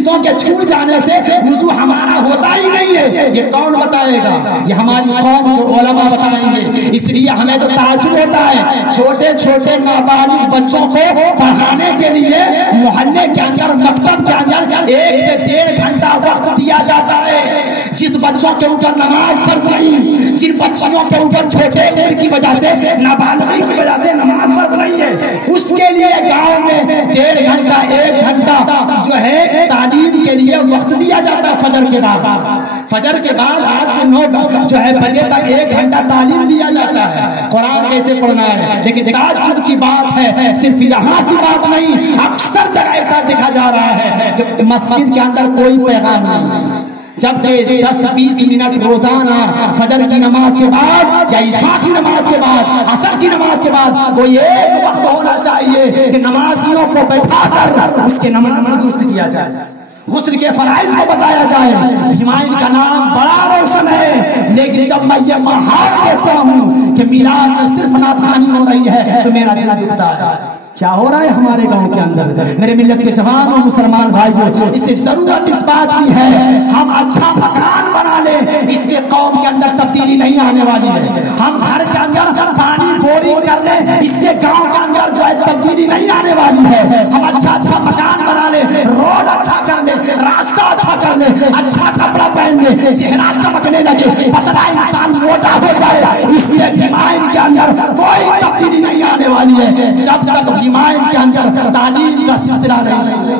چیزوں کے چھوٹ جانے سے وضو ہمارا ہوتا ہی نہیں ہے، یہ کون بتائے گا؟ یہ ہماری قوم کے علماء بتائیں گے۔ اس لیے ہمیں تو تعجب ہوتا ہے، چھوٹے چھوٹے نابالغ بچوں کو پڑھانے کے لیے محلے کے اندر، مکتب کے اندر 1 سے 1.5 گھنٹہ وقت دیا جاتا ہے۔ جس بچوں کے اوپر نماز فرض نہیں، جن بچیوں کے اوپر چھوٹے عمر کی وجہ سے، نابالغی کی وجہ سے نماز فرض نہیں ہے، اس کے لیے گاؤں میں 1.5 گھنٹہ 1 گھنٹہ جو ہے تعلیم کے لیے وقت دیا جاتا ہے۔ فجر کے بعد، فجر کے بعد 8 سے 9 جو ہے بجے تک 1 گھنٹہ تعلیم دیا جاتا ہے، قرآن کیسے پڑھنا ہے۔ لیکن تعجب کی بات ہے، صرف یہاں کی بات نہیں، اکثر جگہ ایسا دیکھا جا رہا ہے کہ مسجد کے اندر کوئی پیغام نہیں، جبکہ 10-20 منٹ روزانہ فجر کی نماز کے بعد یا عشاء کی نماز کے بعد، عصر کی نماز کے بعد وہ ایک وقت ہونا چاہیے کہ نمازیوں کو بیٹھا کر اس کے نماز درست کیا جائے، غسل کے فرائض کو بتایا جائے۔ ہمایوں کا نام بڑا روشن ہے، لیکن جب میں یہ ماحول دیکھتا ہوں کہ میلاد میں صرف نعت ہو رہی ہے تو میرا دل دکھتا ہے۔ کیا ہو رہا ہے ہمارے گاؤں کے اندر؟ میرے ملت کے جوان اور مسلمان بھائیوں، اس سے ضرورت اس بات کی ہے ہم اچھا مکان بنا لیں، اس سے قوم کے اندر تبدیلی نہیں آنے والی ہے۔ ہم گھر کے اندر پانی بورنگ کر لیں، اس سے گاؤں کے اندر جو ہے تبدیلی نہیں آنے والی ہے۔ ہم اچھا مکان بنا لیں، روڈ اچھا کر لیں، راستہ اچھا کر لیں، اچھا کپڑا پہن لیں، چہرہ چمکنے لگے، پتلا انسان موٹا ہو جائے، اس سے ہمایوں کے اندر کوئی تبدیلی نہیں آنے والی ہے جب تک ہمایوں کے اندر تعلیم کا سلسلہ نہیں،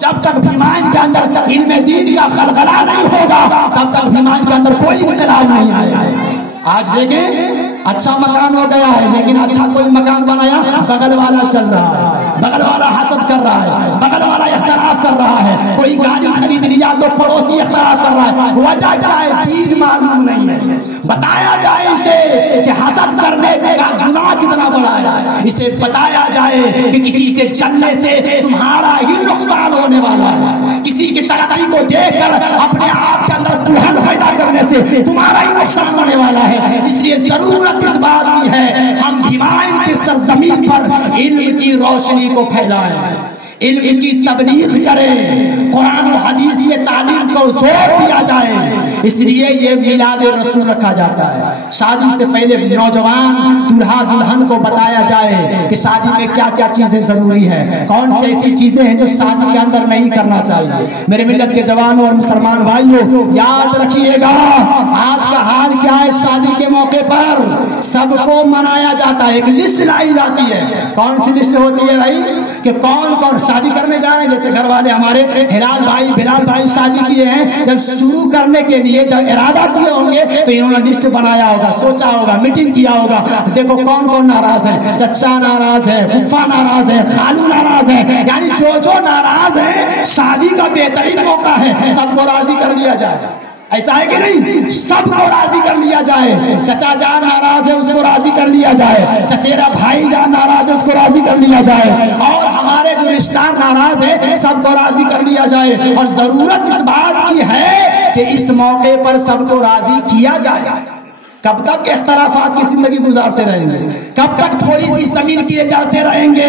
جب تک ہمایوں کے اندر علم دین کا خلخلہ نہیں ہوگا تب تک ہمایوں کے اندر کوئی انقلاب نہیں آیا ہے۔ آج دیکھیں اچھا مکان ہو گیا ہے، لیکن اچھا کوئی مکان بنایا، بغل والا چل رہا ہے، بغل والا حسد کر رہا ہے، بغل والا اختلاف کر رہا ہے، کوئی گاڑی خرید لیا تو پڑوسی اختلاف کر رہا ہے۔ وجہ کیا ہے؟ دین معلوم نہیں ہے۔ بتایا جائے اسے کہ حسد کرنے کا گناہ کتنا بڑا ہے، اسے بتایا جائے کہ کسی سے چلنے سے تمہارا ہی نقصان ہونے والا ہے، کسی کی ترقی کو دیکھ کر اپنے آپ کے اندر بلہن پیدا کرنے سے تمہارا ہی نقصان ہونے والا ہے۔ اس لیے ضرورت اس بات کی ہے ہم ہمایوں کی سرزمین پر علم کی روشنی کو پھیلائیں، علم کی تبلیغ کریں، قرآن و حدیث کے تعلیم کو زور دیا جائے۔ اس لیے یہ میلاد رسول رکھا جاتا ہے۔ شادی سے پہلے نوجوان دلہا دلہن کو بتایا جائے کہ شادی میں کیا کیا چیزیں ضروری ہے، کون سی ایسی چیزیں ہیں جو شادی کے اندر نہیں کرنا چاہیے۔ میرے ملت کے جوانوں اور مسلمان بھائیوں، یاد رکھیے گا آج کا حال کیا ہے، شادی کے موقع پر سب کو منایا جاتا ہے، ایک لسٹ لائی جاتی ہے۔ کون سی لسٹ ہوتی ہے بھائی؟ کہ کون کون شادی کرنے جا رہے ہیں۔ جیسے گھر والے ہمارے ہلال بھائی بلال بھائی شادی کیے ہیں، جب شروع کرنے کے لیے جب ارادہ کیے ہوں گے تو انہوں نے لسٹ بنایا ہوگا، سوچا ہوگا، میٹنگ کیا ہوگا، دیکھو کون کون ناراض ہے، چچا ناراض ہے، پھپھا ناراض ہے، خالو ناراض ہے، یعنی جو ناراض ہے شادی کا بہترین موقع ہے سب کو راضی کر لیا جائے۔ ایسا ہے کہ نہیں؟ سب کو راضی کر لیا جائے۔ چچا جان ناراض ہے اس کو راضی کر لیا جائے، چچیرا بھائی جان ناراض ہے اس کو راضی کر لیا جائے، اور ہمارے جو رشتہ دار ناراض ہے سب کو راضی کر لیا جائے۔ اور ضرورت اس بات کی ہے کہ اس موقع پر سب کو راضی کیا جائے۔ کب تک اختلافات کی زندگی گزارتے رہیں گے؟ کب تک تھوڑی سی زمین کیے جاتے رہیں گے؟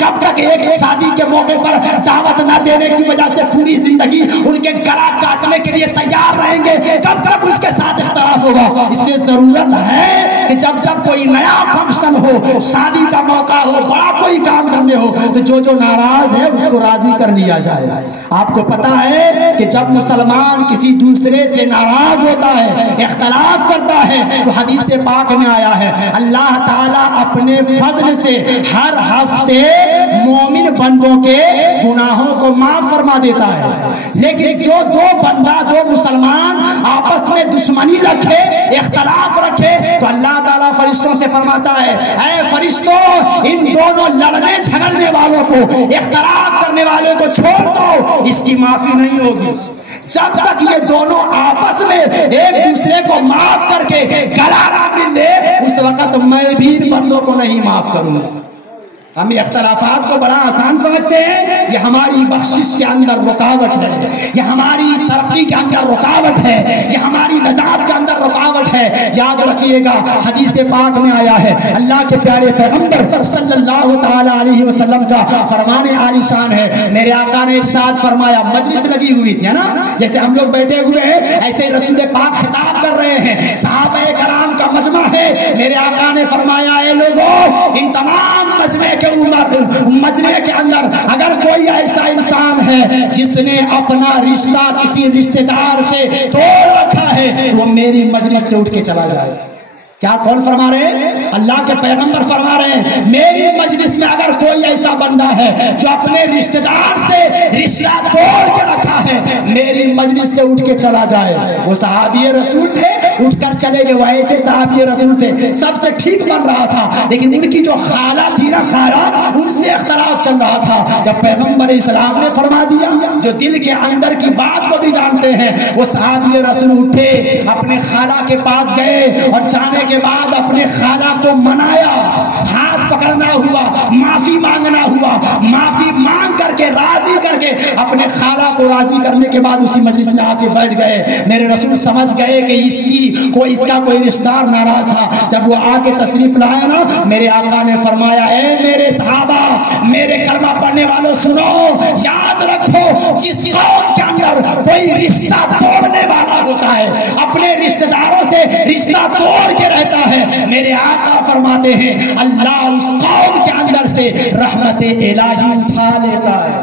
کب تک ایک شادی کے موقع پر دعوت نہ دینے کی وجہ سے پوری زندگی ان کے گلا کاٹنے کے لیے تیار رہیں گے؟ کب تک اس کے ساتھ اختلاف ہوگا؟ اس لیے ضرورت ہے کہ جب جب کوئی نیا فنکشن ہو، شادی کا موقع ہو، بڑا کوئی کام کرنے ہو تو جو ناراض ہے اس کو راضی کر لیا جائے۔ آپ کو پتا ہے کہ جب مسلمان کسی دوسرے سے ناراض ہوتا ہے، اختلاف کرتا ہے، تو حدیث پاک میں آیا ہے اللہ تعالیٰ اپنے فضل سے ہر ہفتے مومن بندوں کے گناہوں کو معاف فرما دیتا ہے۔ لیکن جو دو مسلمان آپس میں دشمنی رکھے، اختلاف رکھے، تو اللہ تعالیٰ فرشتوں سے فرماتا ہے اے فرشتوں ان دونوں لڑنے جھگڑنے والوں کو، اختلاف کرنے والوں کو چھوڑ دو، اس کی معافی نہیں ہوگی جب تک یہ دونوں آپس میں ایک دوسرے کو معاف کر کے گلا نہ مل لے، اس وقت میں بھی ان بندوں کو نہیں معاف کروں گا۔ ہم اختلافات کو بڑا آسان سمجھتے ہیں، یہ ہماری بخشش کے اندر رکاوٹ ہے، یہ ہماری ترقی کے اندر رکاوٹ ہے، یہ ہماری نجات کے اندر رکاوٹ ہے۔ یاد رکھیے گا حدیث پاک میں آیا ہے، اللہ کے پیارے پیغمبر صلی اللہ تعالی علیہ وسلم کا فرمان عالی شان ہے، میرے آقا نے ارشاد فرمایا، مجلس لگی ہوئی تھی نا، جیسے ہم لوگ بیٹھے ہوئے ہیں ایسے رسول پاک خطاب کر رہے ہیں، صحابہ کرام کا مجمع ہے، میرے آقا نے فرمایا، اے لوگوں، ان تمام مجمع کے اندر اگر کوئی ایسا انسان ہے جس نے اپنا رشتہ کسی رشتہ دار سے توڑ رکھا ہے وہ میری مجلس سے اٹھ کے چلا جائے۔ کیا کون فرما رہے ہیں؟ اللہ کے پیغمبر فرما رہے ہیں، میری مجلس میں اگر کوئی ایسا بندہ ہے جو اپنے رشتہ دار سے رشتہ توڑ کے رکھا ہے، میری مجلس سے اٹھ کے چلا جائے۔ وہ صحابی رسول تھے، اٹھ کر چلے گئے، وہ ایسے صحابی رسول تھے، سب سے ٹھیک بن رہا تھا، لیکن ان کی جو خالہ تھی نا، خالہ، ان سے اختلاف چل رہا تھا۔ جب پیغمبر اسلام نے فرما دیا، جو دل کے اندر کی بات کو بھی جانتے ہیں، وہ صحابی رسول اٹھے، اپنے خالہ کے پاس گئے اور جانے کے بعد اپنے خالہ کو منایا، ہاتھ پکڑنا ہوا، معافی مانگنا ہوا، معافی مانگ کر کے راضی کر کے اپنے خالہ کو راضی کرنے کے بعد اسی مجلس میں آ کے بیٹھ گئے۔ میرے رسول سمجھ گئے کہ اس کا کوئی رشتہ دار ناراض تھا۔ جب وہ آ کے تشریف لایا نا، میرے آقا نے فرمایا، اے میرے صحابہ، میرے کلمہ پڑھنے والوں سنو، یاد رکھو جس قوم کے اندر کوئی رشتہ توڑنے والا ہوتا ہے، اپنے رشتہ داروں سے رشتہ توڑ کے رہتا ہے، میرے آقا فرماتے ہیں اللہ اس قوم کے اندر سے رحمت الہی اٹھا لیتا ہے۔